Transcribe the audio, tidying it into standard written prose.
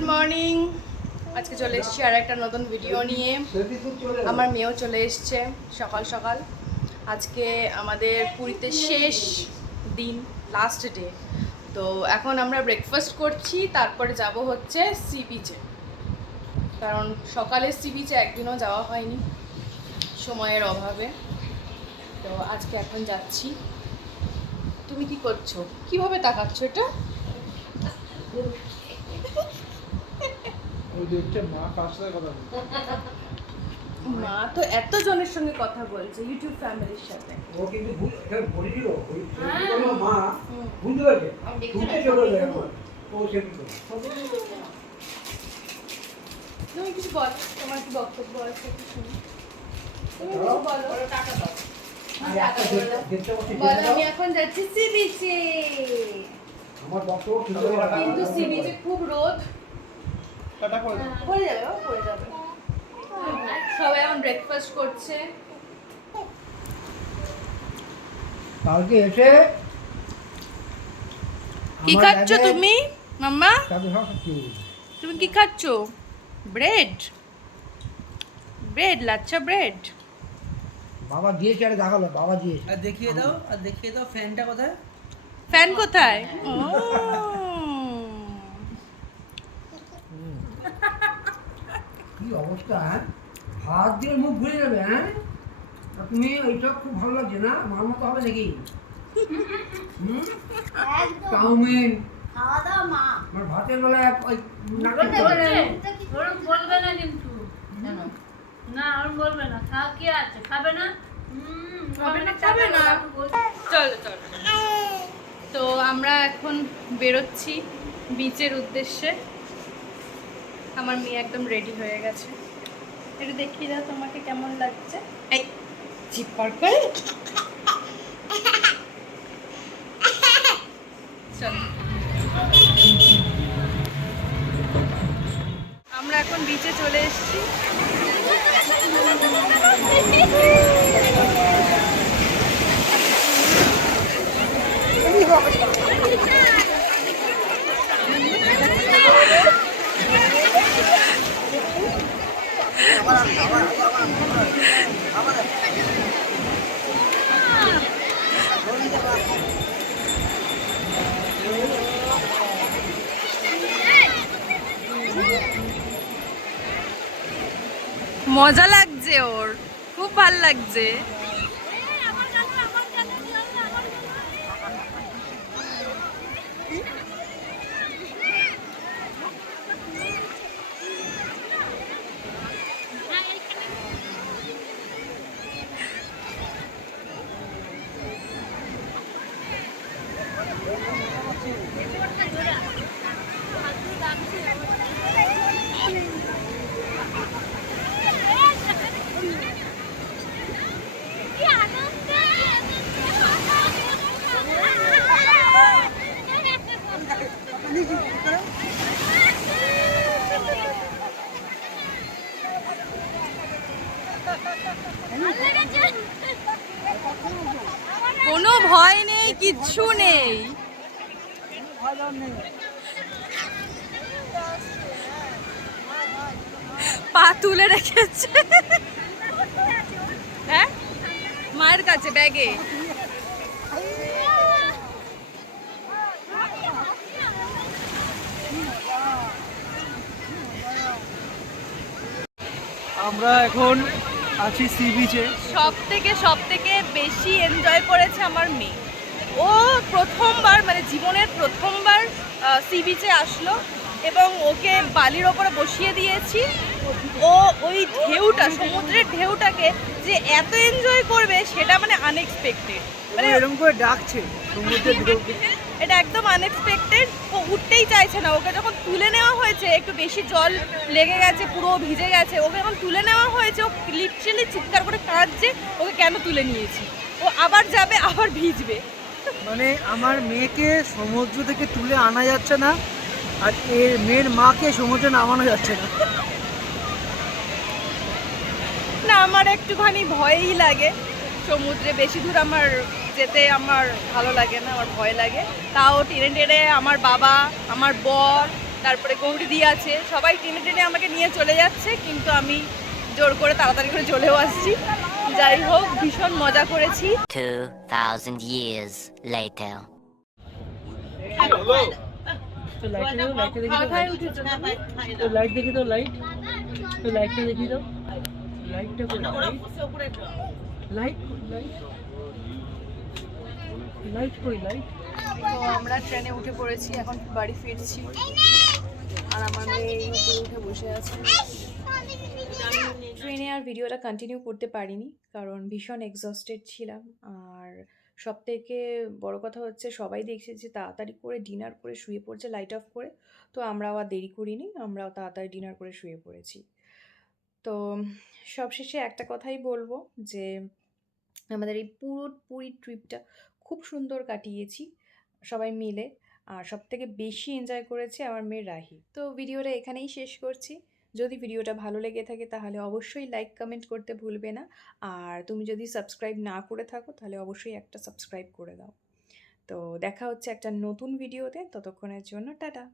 Good morning. আজকে চলে এসেছি আর একটা নতুন ভিডিও নিয়ে। আমার মেয়েও চলে এসছে সকাল সকাল। আজকে আমাদের পুরীতে শেষ দিন, লাস্ট ডে। তো এখন আমরা ব্রেকফাস্ট করছি, তারপরে যাব হচ্ছে সি বিচে। কারণ সকালে সি বিচে একদিনও যাওয়া হয়নি সময়ের অভাবে। তো আজকে এখন যাচ্ছি। তুমি কি করছো? কিভাবে তাকাচ্ছ এটা? মা তো এত জনের সঙ্গে কথা বলছে ইউটিউব ফ্যামিলির সাথে। ও কিন্তু বলেছিল ওই মা বুঝতে পারছে বুঝতে চলে যায় ও সেটি করে। তুমি কিছু বল, তোমার কি বক্তব্য আছে একটু শুনি। তুমি কিছু বলো। টাকা দাও। বলো আমি এখন যাচ্ছি সি বিচে। আমার বক্তব্য কিন্তু সি বিচে খুব রোদ। টাটা করে দাও। পড়ে যাবে, পড়ে যাবে। সবাই এখন ব্রেকফাস্ট করছে। কালকে এসে কি খাচ্ছ তুমি মাম্মা? তুমি কি খাচ্ছ? Bread, bread, lachha bread. বাবা দিয়েছে আর দেখালো বাবা দিয়েছে। আর দেখিয়ে দাও ফ্যানটা কোথায়? ফ্যান কোথায়? ও কি অবস্থা, হ্যাঁ হাত দিয়ে মুখ ঘুরে যাবে। হ্যাঁ তুমি এইসব খুব ভালো লাগছে না? আমার মতো হবে নাকি? চাউমিন খাওয়া দাওয়া মা আমার ভাতের বেলায় ওই বলবে না কিন্তু না আর বলবে না কি আছে খাবে না খাবে না চলো চলো। তো আমরা এখন বেরোচ্ছি বিচের উদ্দেশ্যে। আমার মেয়ে একদম রেডি হয়ে গেছে। এটা দেখিয়ে দাও তোমাকে কেমন লাগছে। এই চিপার করে চলো। আমরা এখন বিচে চলে এসেছি। মজা লাগছে, ওর খুব ভাল লাগছে। কোনো ভয় নেই, কিচ্ছু নেই। পা তুলে রেখেছে। হ্যাঁ মায়ের কাছে ব্যাগে। আমরা এখন আছি সি বিচে। সব থেকে বেশি এনজয় করেছে আমার মেয়ে। ও প্রথমবার মানে জীবনের প্রথমবার সি বিচে আসলো এবং ওকে বালির ওপরে বসিয়ে দিয়েছি। ও ওই ঢেউটা, সমুদ্রের ঢেউটাকে যে এত এনজয় করবে সেটা মানে আনএক্সপেক্টেড। মানে এরকম করে ডাকছে সমুদ্রের ঢেউকে। এটা একদম আনএক্সপেক্টেড। ও উঠতেই চাইছে না। ওকে যখন তুলে নেওয়া হয়েছে, একটু বেশি জল লেগে গেছে, পুরো ভিজে গেছে, ওকে যখন তুলে নেওয়া হয়েছে ও লিটারালি চিৎকার করে কাঁদছে ওকে কেন তুলে নিয়েছি। ও আবার যাবে, আবার ভিজবে। মানে আমার মেয়েকে সমুদ্র থেকে তুলে আনা যাচ্ছে না, আর এর মেয়ের মাকে সমুদ্রে নামানো যাচ্ছে না। না আমার একটুখানি ভয়ই লাগে সমুদ্রে বেশি দূর আমার যেতে আমার ভালো লাগে না, আমার ভয় লাগে। তাও টেনে টেনে আমার বাবা, আমার বর, তারপরে গৌরী দি আছে, সবাই টেনে টেনে আমাকে নিয়ে চলে যাচ্ছে, কিন্তু আমি জোর করে তাড়াতাড়ি করে চলেও আসছি। যাই হোক, ভীষণ মজা করেছি। 2,000 years later. তো লাইটটা দেখি তো লাইট দেখি তো লাইটটা কই লাইট তো আমরা ট্রেনে উঠে পড়েছি, এখন বাড়ি ফিরছি। আর আমার মেয়ে এই উপরে উঠে বসে আছে। ট্রেনে আর ভিডিওটা কন্টিনিউ করতে পারিনি, কারণ ভীষণ এক্সস্টেড ছিলাম। আর সব থেকে বড় কথা হচ্ছে, সবাই দেখছে যে তাড়াতাড়ি করে ডিনার করে শুয়ে পড়ছে লাইট অফ করে। তো আমরাও আর দেরি করিনি, আমরাও তাড়াতাড়ি ডিনার করে শুয়ে পড়েছি। তো সবশেষে একটা কথাই বলবো যে আমাদের এই পুরো ট্রিপটা খুব সুন্দর কাটিয়েছি সবাই মিলে। আর সবথেকে বেশি এনজয় করেছে আমার মেয়ে রাহি। তো ভিডিওটা এখানেই শেষ করছি। যদি ভিডিওটা ভালো লেগে থাকে তাহলে অবশ্যই লাইক কমেন্ট করতে ভুলবে না। আর তুমি যদি সাবস্ক্রাইব না করে থাকো তাহলে অবশ্যই একটা সাবস্ক্রাইব করে দাও। তো দেখা হচ্ছে একটা নতুন ভিডিওতে, ততক্ষণের জন্য টাটা।